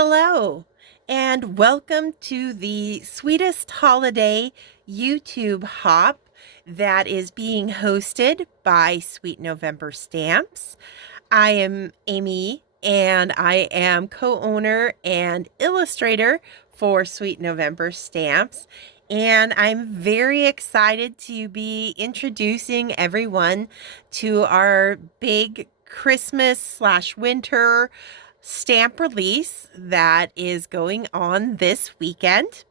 Hello, and welcome to the sweetest holiday YouTube hop that is being hosted by Sweet November Stamps. I am Amy, and I am co-owner and illustrator for Sweet November Stamps. And I'm very excited to be introducing everyone to our big Christmas/winter stamp release that is going on this weekend.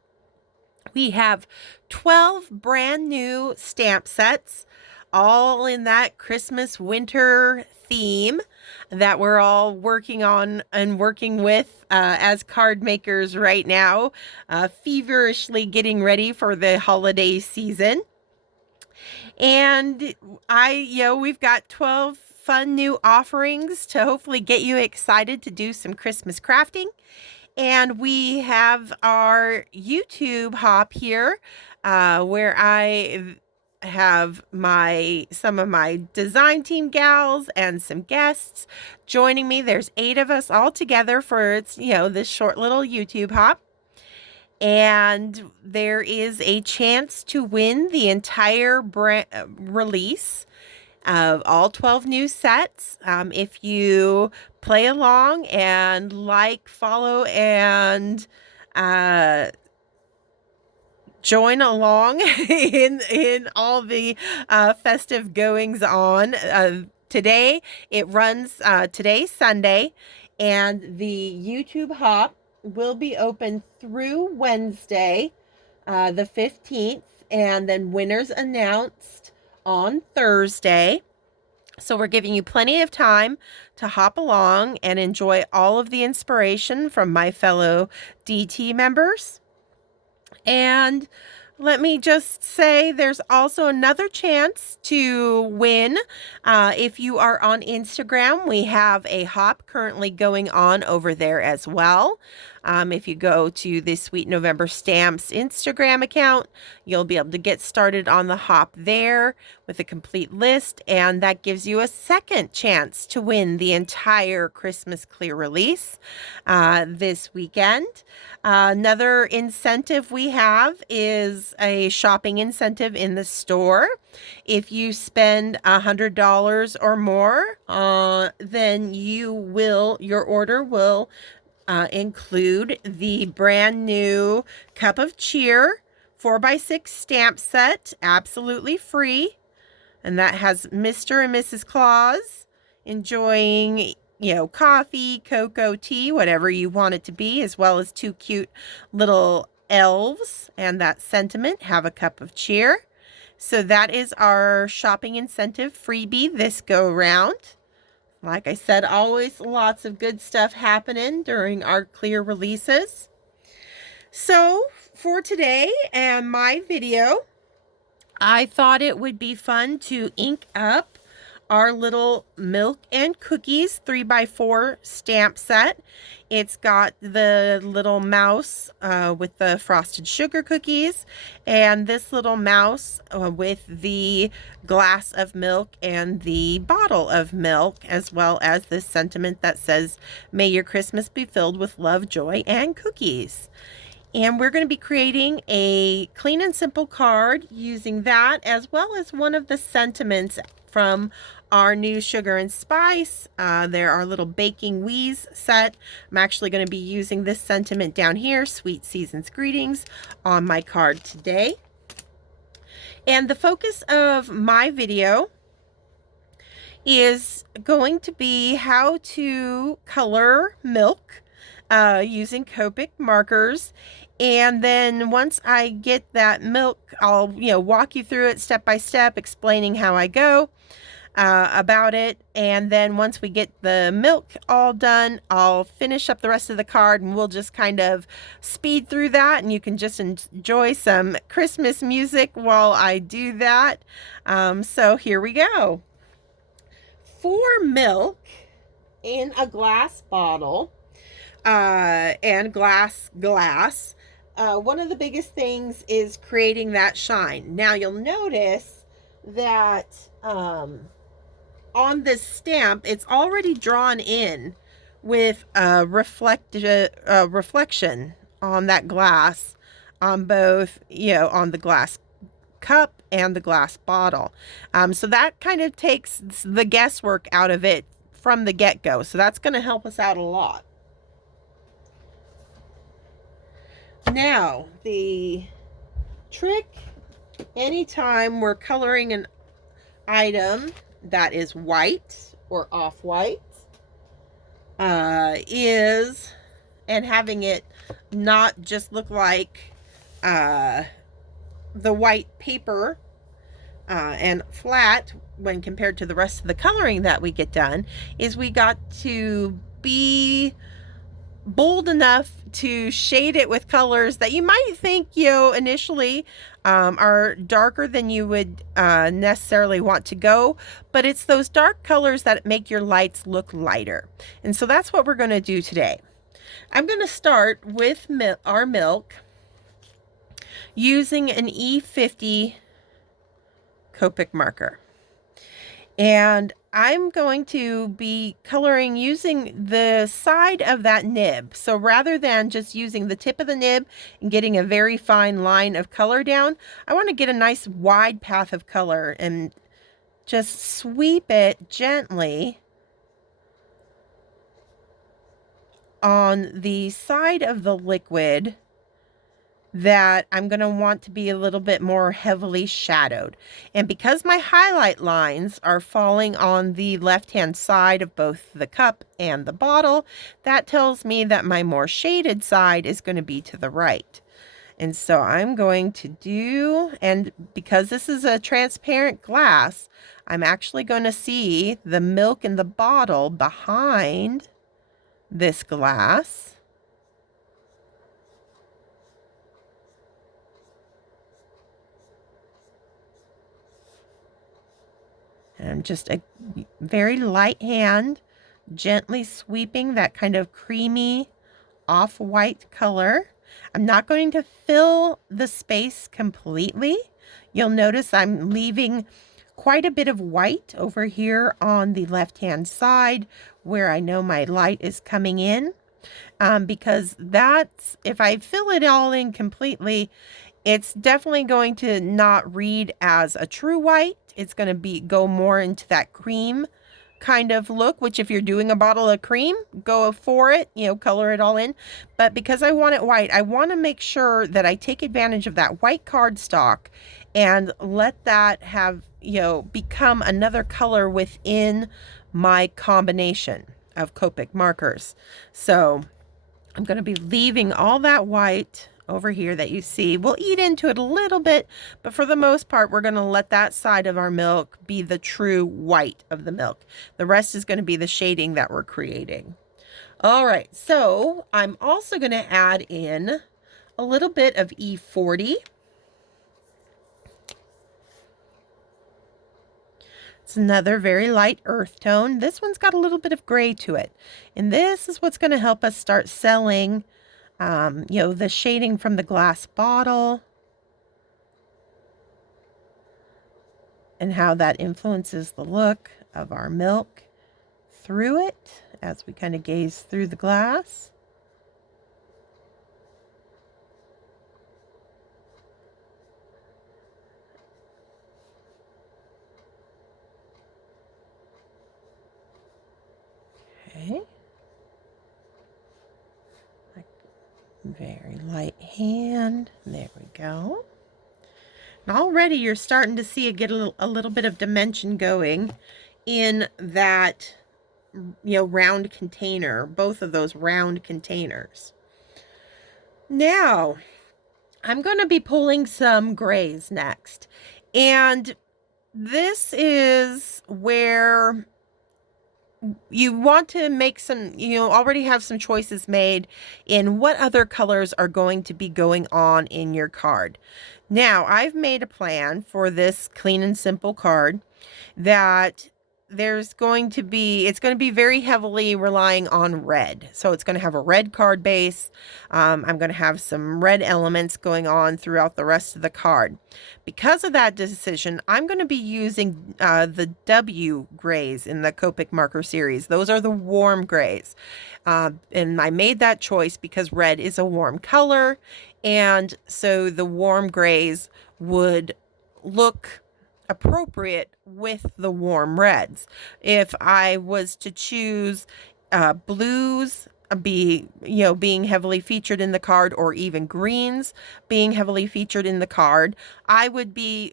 We have 12 brand new stamp sets, all in that Christmas winter theme that we're all working on and working with as card makers right now, feverishly getting ready for the holiday season. And we've got 12 fun new offerings to hopefully get you excited to do some Christmas crafting. And we have our YouTube hop here, where I have some of my design team gals and some guests joining me. There's 8 of us all together for this short little YouTube hop. And there is a chance to win the entire release of all 12 new sets. If you play along and follow, and join along in all the festive goings on. Today it runs today's Sunday, and the YouTube hop will be open through Wednesday, the 15th, and then winners announced on Thursday. So we're giving you plenty of time to hop along and enjoy all of the inspiration from my fellow DT members. And let me just say, there's also another chance to win. If you are on Instagram, we have a hop currently going on over there as well. If you go to the Sweet November Stamps Instagram account, you'll be able to get started on the hop there with a complete list, and that gives you a second chance to win the entire Christmas clear release this weekend. Another incentive we have is a shopping incentive in the store. If you spend $100 or more, then your order will include the brand new Cup of Cheer 4x6 stamp set, absolutely free. And that has Mr. and Mrs. Claus enjoying, coffee, cocoa, tea, whatever you want it to be, as well as 2 cute little elves. And that sentiment, have a cup of cheer. So that is our shopping incentive freebie this go round. Like I said, always lots of good stuff happening during our clear releases. So for today and my video, I thought it would be fun to ink up our little Milk and Cookies 3x4 stamp set. It's got the little mouse with the frosted sugar cookies, and this little mouse with the glass of milk and the bottle of milk, as well as this sentiment that says, "May your Christmas be filled with love, joy, and cookies." And we're going to be creating a clean and simple card using that, as well as one of the sentiments from our new Sugar and Spice. There are little Baking Wheeze set. I'm actually going to be using this sentiment down here, Sweet Season's Greetings, on my card today. And the focus of my video is going to be how to color milk using Copic markers. And then once I get that milk, I'll walk you through it step by step, explaining how I go about it. And then once we get the milk all done, I'll finish up the rest of the card, and we'll just kind of speed through that, and you can just enjoy some Christmas music while I do that. So here we go. For milk in a glass bottle and glass, one of the biggest things is creating that shine. Now you'll notice that on this stamp, it's already drawn in with a reflection on that glass, on both, on the glass cup and the glass bottle. So that kind of takes the guesswork out of it from the get-go. So that's going to help us out a lot. Now, the trick, anytime we're coloring an item that is white or off-white, is, and having it not just look like the white paper and flat when compared to the rest of the coloring that we get done, is we got to be bold enough to shade it with colors that you might think, initially are darker than you would necessarily want to go, but it's those dark colors that make your lights look lighter. And so that's what we're going to do today. I'm going to start with our milk using an E50 Copic marker. And I'm going to be coloring using the side of that nib. So rather than just using the tip of the nib and getting a very fine line of color down, I want to get a nice wide path of color and just sweep it gently on the side of the liquid that I'm going to want to be a little bit more heavily shadowed. And because my highlight lines are falling on the left-hand side of both the cup and the bottle, that tells me that my more shaded side is going to be to the right. And so I'm going to do, and because this is a transparent glass, I'm actually going to see the milk in the bottle behind this glass. And I'm just a very light hand, gently sweeping that kind of creamy off-white color. I'm not going to fill the space completely. You'll notice I'm leaving quite a bit of white over here on the left-hand side where I know my light is coming in. Because that's, if I fill it all in completely, it's definitely going to not read as a true white. It's going to go more into that cream kind of look, which if you're doing a bottle of cream, go for it, color it all in. But because I want it white, I want to make sure that I take advantage of that white cardstock and let that have, become another color within my combination of Copic markers. So I'm going to be leaving all that white over here that you see. We'll eat into it a little bit, but for the most part, we're going to let that side of our milk be the true white of the milk. The rest is going to be the shading that we're creating. All right, so I'm also going to add in a little bit of E40. It's another very light earth tone. This one's got a little bit of gray to it. And this is what's going to help us start selling the shading from the glass bottle and how that influences the look of our milk through it as we kind of gaze through the glass. Okay. Very light hand. There we go. And already you're starting to see it get a little bit of dimension going in that, round container, both of those round containers. Now, I'm going to be pulling some grays next. And this is where you want to make some, already have some choices made in what other colors are going to be going on in your card. Now, I've made a plan for this clean and simple card that it's going to be very heavily relying on red. So it's going to have a red card base. I'm going to have some red elements going on throughout the rest of the card. Because of that decision, I'm going to be using the W grays in the Copic marker series. Those are the warm grays. And I made that choice because red is a warm color. And so the warm grays would look appropriate with the warm reds. If I was to choose blues being heavily featured in the card, or even greens being heavily featured in the card, I would be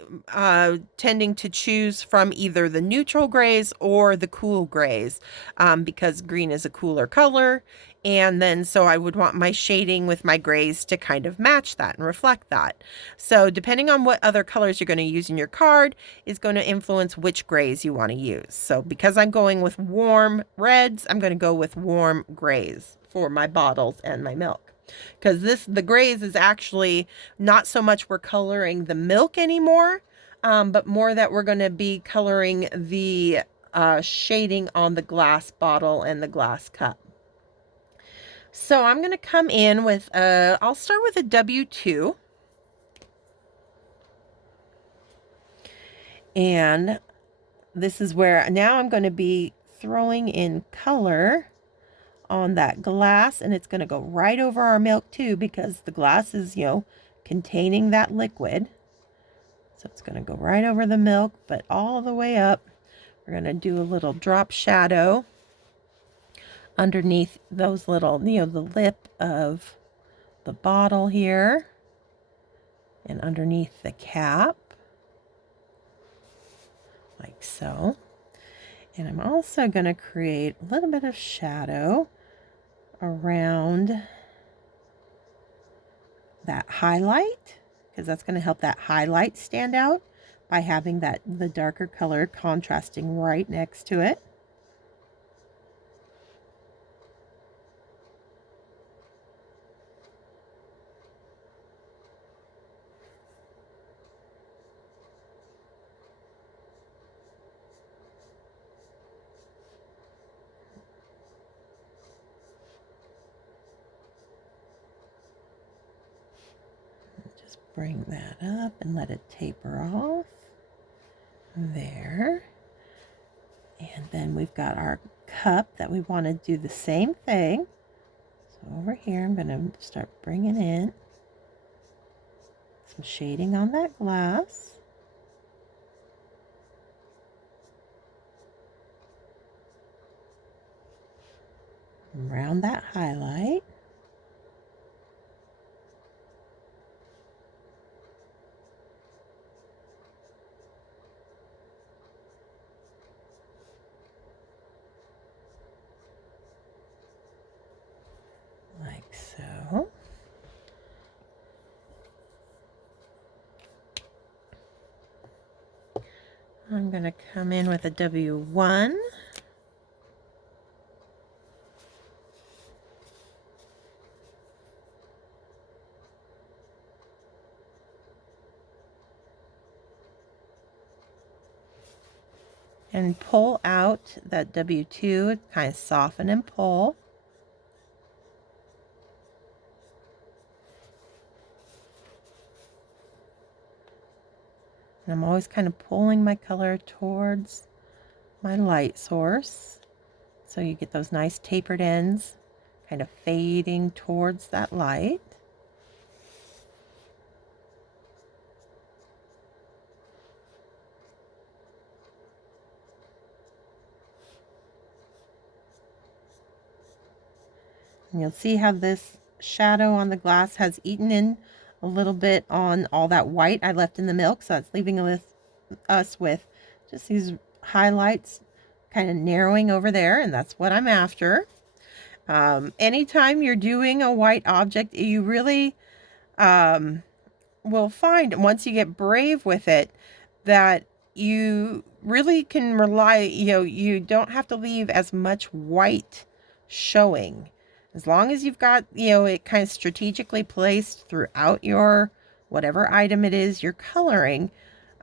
tending to choose from either the neutral grays or the cool grays, because green is a cooler color. And then so I would want my shading with my grays to kind of match that and reflect that. So depending on what other colors you're going to use in your card is going to influence which grays you want to use. So because I'm going with warm reds, I'm going to go with warm grays for my bottles and my milk. Because the grays is actually not so much we're coloring the milk anymore, but more that we're going to be coloring the shading on the glass bottle and the glass cup. So I'm going to come in with I'll start with a W2. And this is where now I'm going to be throwing in color on that glass, and it's going to go right over our milk too, because the glass is, containing that liquid. So it's going to go right over the milk, but all the way up. We're going to do a little drop shadow underneath those little, the lip of the bottle here, and underneath the cap, like so. And I'm also going to create a little bit of shadow around that highlight, because that's going to help that highlight stand out by having the darker color contrasting right next to it. Bring that up and let it taper off there. And then we've got our cup that we want to do the same thing. So over here, I'm going to start bringing in some shading on that glass. Around that highlight. So, I'm going to come in with a W1. And pull out that W2, kind of soften and pull. And I'm always kind of pulling my color towards my light source. So you get those nice tapered ends kind of fading towards that light. And you'll see how this shadow on the glass has eaten in a little bit on all that white I left in the milk. So it's leaving us with just these highlights kind of narrowing over there. And that's what I'm after. Anytime you're doing a white object, you really will find, once you get brave with it, that you really can rely, you don't have to leave as much white showing. As long as you've got, it kind of strategically placed throughout your, whatever item it is you're coloring,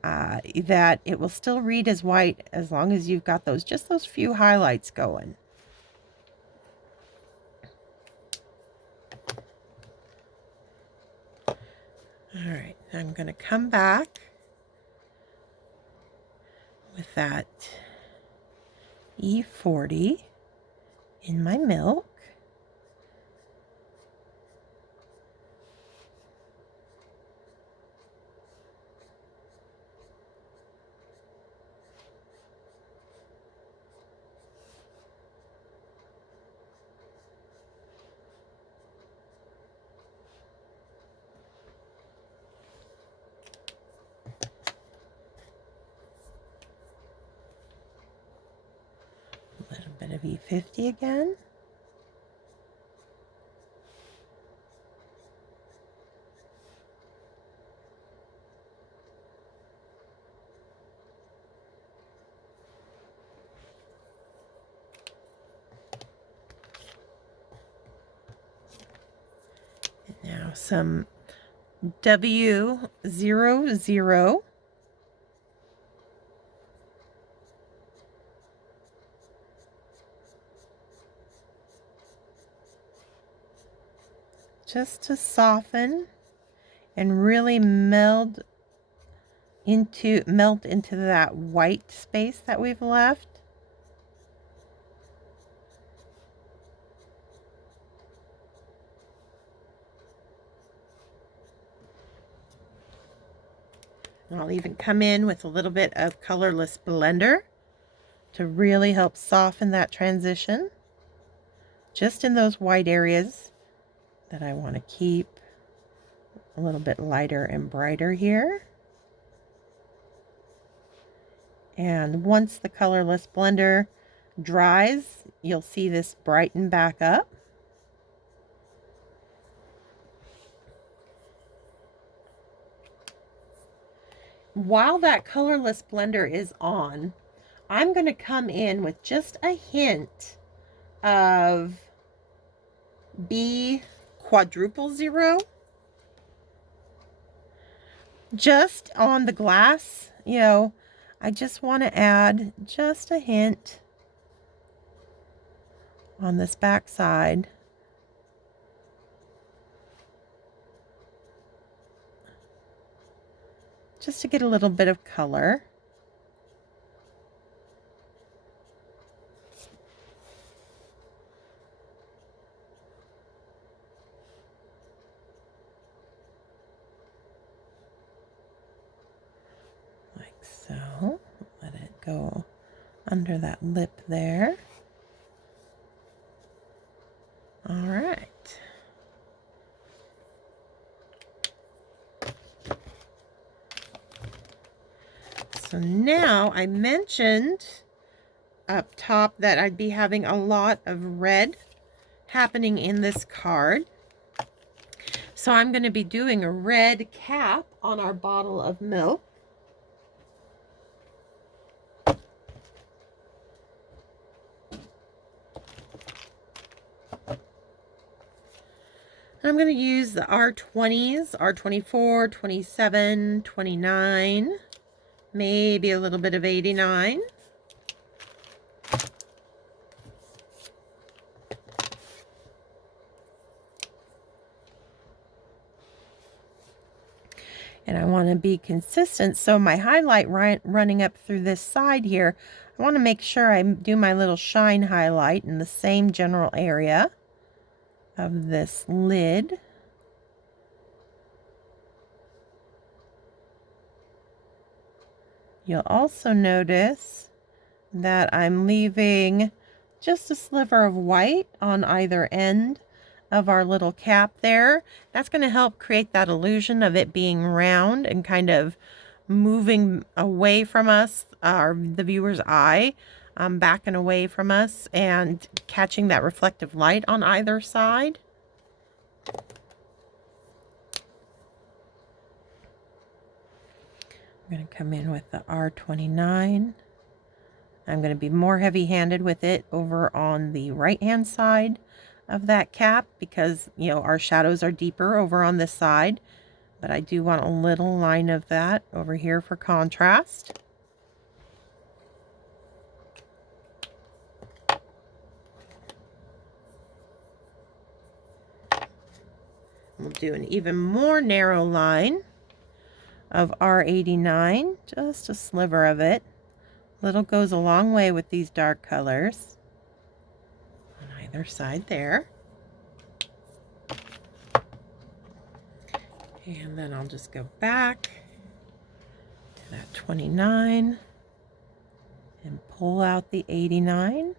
that it will still read as white as long as you've got just those few highlights going. All right, I'm going to come back with that E40 in my milk. A little bit of E50 again. Now some W00. Just to soften and really melt into that white space that we've left. And I'll even come in with a little bit of colorless blender to really help soften that transition, just in those white areas that I want to keep a little bit lighter and brighter here. And once the colorless blender dries, you'll see this brighten back up. While that colorless blender is on, I'm going to come in with just a hint of B00, just on the glass. You know, I just want to add just a hint on this back side. Just to get a little bit of color. Like so. Let it go under that lip there. All right. So now, I mentioned up top that I'd be having a lot of red happening in this card. So I'm going to be doing a red cap on our bottle of milk. I'm going to use the R20s, R24, 27, 29. Maybe a little bit of 89. And I want to be consistent, so my highlight running up through this side here, I want to make sure I do my little shine highlight in the same general area of this lid. You'll also notice that I'm leaving just a sliver of white on either end of our little cap there. That's going to help create that illusion of it being round and kind of moving away from us, the viewer's eye, back and away from us, and catching that reflective light on either side. I'm going to come in with the R29. I'm going to be more heavy-handed with it over on the right-hand side of that cap because, you know, our shadows are deeper over on this side. but I do want a little line of that over here for contrast. We'll do an even more narrow line of R89, just a sliver of it. Little goes a long way with these dark colors on either side there. And then I'll just go back to that 29 and pull out the 89.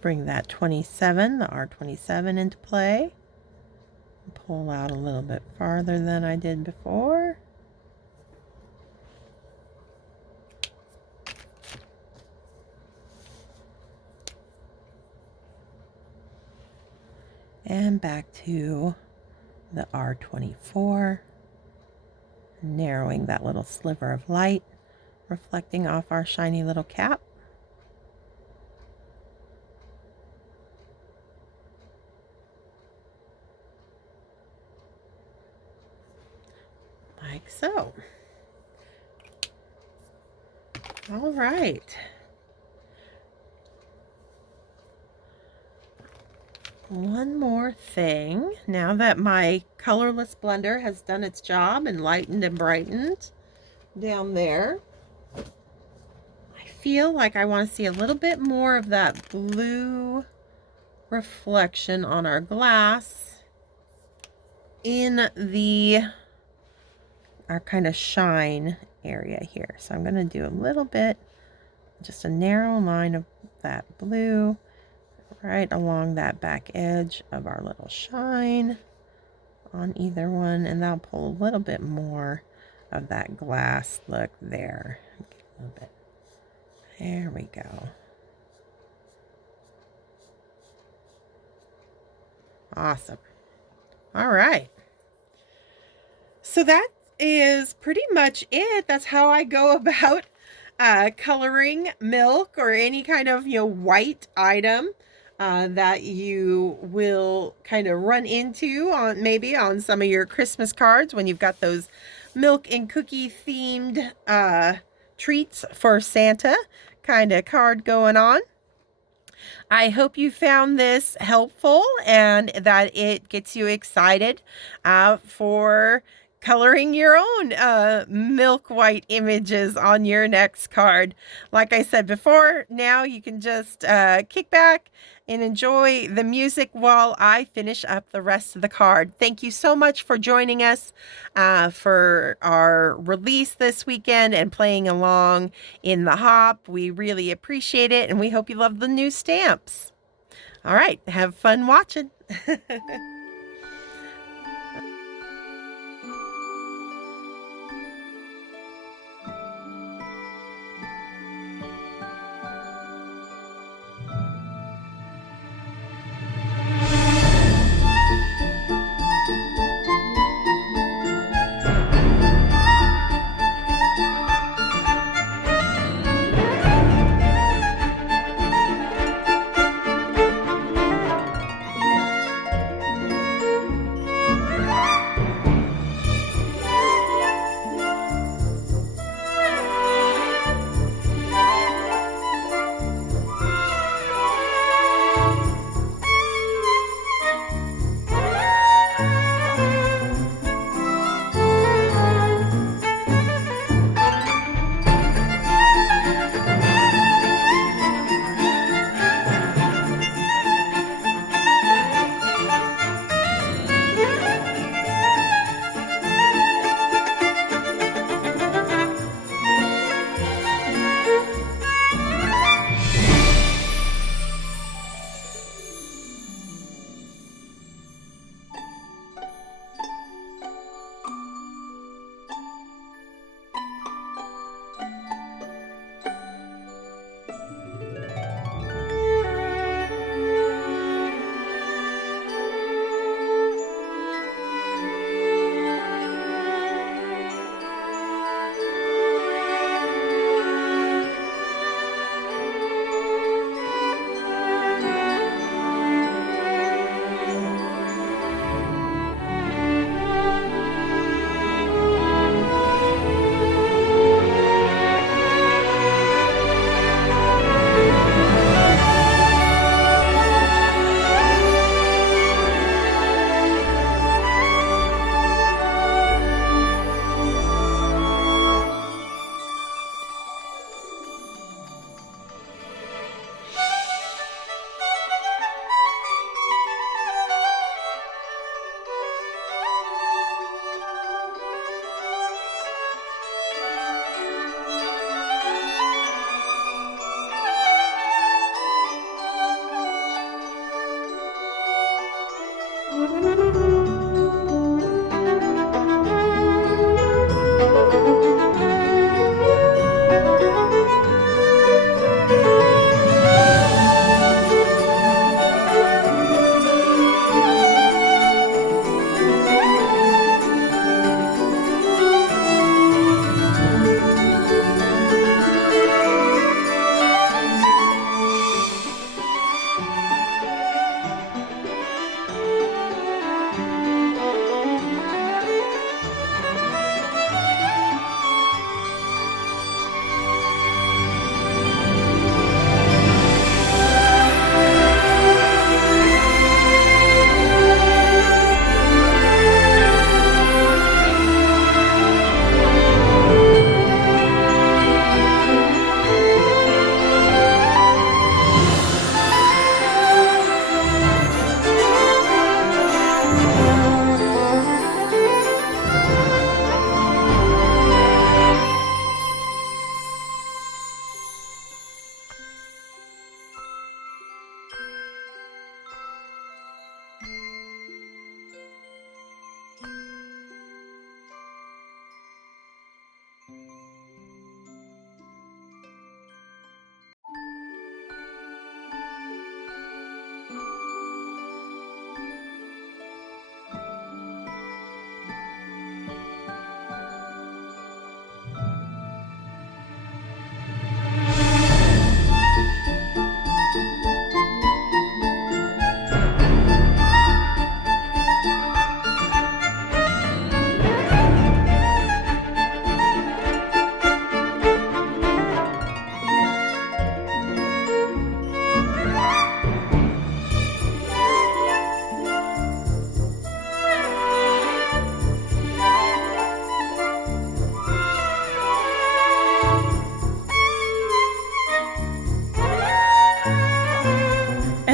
Bring that 27, the R27 into play. Pull out a little bit farther than I did before. And back to the R24, narrowing that little sliver of light, reflecting off our shiny little cap. Like so. All right. One more thing. Now that my colorless blender has done its job and lightened and brightened down there, I feel like I want to see a little bit more of that blue reflection on our glass in our kind of shine area here. So I'm going to do a little bit, just a narrow line of that blue right along that back edge of our little shine on either one, and that'll pull a little bit more of that glass look there. A little bit. There we go. Awesome. All right. So that is pretty much it. That's how I go about coloring milk or any kind of, white item that you will kind of run into maybe on some of your Christmas cards when you've got those milk and cookie themed treats for Santa kind of card going on. I hope you found this helpful and that it gets you excited for coloring your own milk white images on your next card. Like I said before, now you can just kick back and enjoy the music while I finish up the rest of the card. Thank you so much for joining us for our release this weekend and playing along in the hop. We really appreciate it, and we hope you love the new stamps. All right, have fun watching.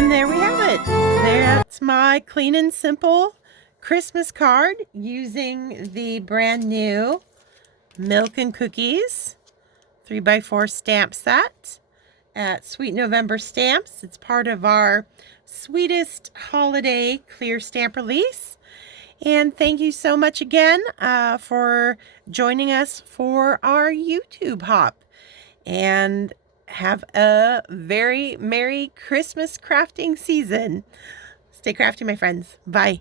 And there we have it. That's my clean and simple Christmas card using the brand new Milk and Cookies 3x4 stamp set at Sweet November Stamps. It's part of our Sweetest Holiday Clear Stamp release. And thank you so much again for joining us for our YouTube hop. And have a very Merry Christmas crafting season. Stay crafty, my friends. Bye.